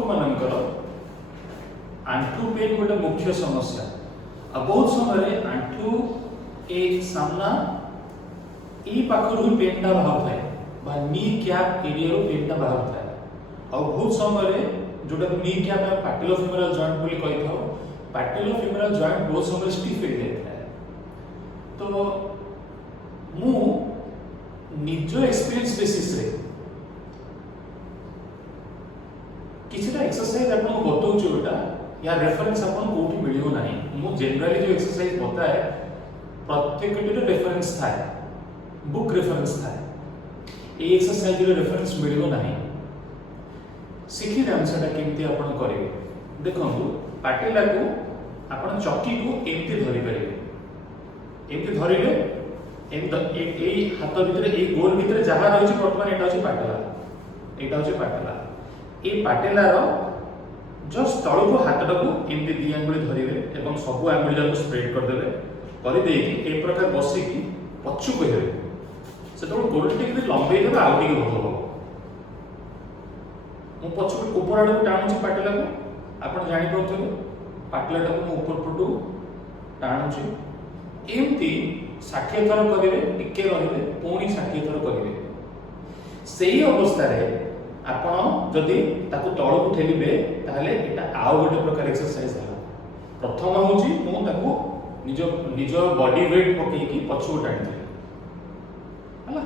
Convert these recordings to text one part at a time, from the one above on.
लोक मानकर आंठू पेन गोटे मुख्य समस्या। आ बहुत समय आंठू ए सामना ई पाखरु ही पेनटा बाहर थाए बा नी कैप एरिया रो पेनटा बाहर थाए। आ बहुत समय जोटा नी कैप में पैटेलोफेमोरल जॉइंट बोली कहि थाओ, पैटेलोफेमोरल जॉइंट बहुत समय स्टिफ हो जाता है। तो मु निजो एक्सपीरियंस बेसिस रे किछटा एक्सरसाइज आपन बतौछु बेटा या रेफरेंस आपन कोठी मिलियो नाही। मु जनरली जो एक्सरसाइज बताए प्रत्येकटी रेफरेंस थाए, बुक रेफरेंस थाए। ए एक्सरसाइज रे रेफरेंस मिलियो नाही। सिखि जाम सेटा केमती आपन करिवे। देखंतु पाटेला को आपन चक्की को एमती धरि परिवे। एमती धरिले एई हाथ भितर एई गोल भितर जहा रहछि वर्तमान एटा होछि पाटेला, एटा होछि पाटेला। ए पाटेला रो जस्ट तळ को हाथटा को एमती दी आंगुली धरिवे एवं सब आंगुली जाको स्प्रेड कर देबे। करि देकी ए प्रकार बसी की पछु को हेबे। से तो गोल टिक लंबे देबे आउ टिक भलो हो। मु पछु ऊपर आड़ को टाणुछि पाटेला को, आपण जानि पथो पाटेलाटा को मु ऊपर पटु टाणुछि। एमती 60 थर करिवे, टिके रहिबे, पुणी 60 थर करिवे। सेही अवस्था रे आपण जदि ताकू तळ को ठेलिबे ताहले एटा आउ गोटे प्रकार एक्सरसाइज होला। प्रथम होछि मु ताकू निजो बॉडी वेट पकई की पछु टाणी हला।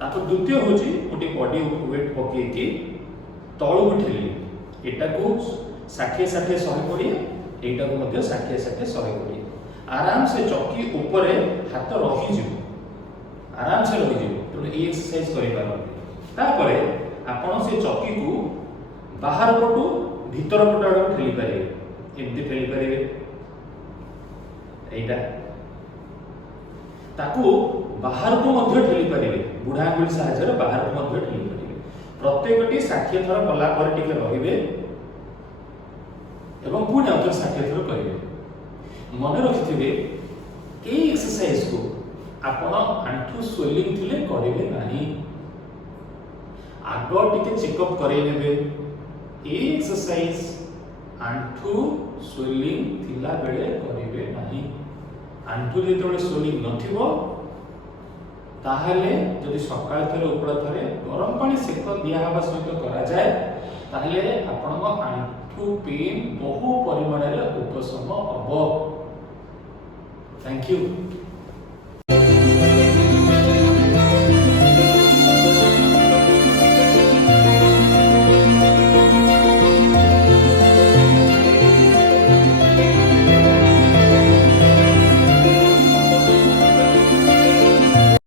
तापर द्वितीय होछि गोटे बॉडी वेट पकई की तळ को ठेलिबे। एटा को 60 60 120, एटा को मध्ये 60 60 120। आराम से चक्की ऊपर हाथ रही जीव, आराम से रही जीव। तो ये एक्सरसाइज करि पारो। तापरे आपण से चक्की को बाहर पटु भीतर पटु आड़ ठेली पारे, एमती ठेली पारे। एटा ताकू बाहर को मध्ये ठेली पारे, बुढ़ा आंगुली सहायता बाहर को मध्ये ठेली पारे। प्रत्येकटी 60 थर कला पर टिके रहिबे एवं पुणी अंतर 60 थर करिवे। मन रखिथिबे ए एक्सरसाइज को आपण आंठू स्वेलिंग थिले करिवे नाही। आगो टिके चेकअप करे नेबे। ए एक्सरसाइज आंठू स्वेलिंग थिला बेले करिवे नाही। आंठू जेतबेले स्वेलिंग नथिबो ताहले जदि सकाळ थरे उपरा थरे गरम पानी सेक दिया हवा सहित करा जाय ताहले आपण आंठू पेन बहु परिमाण रे उपशम हबो। Thank you.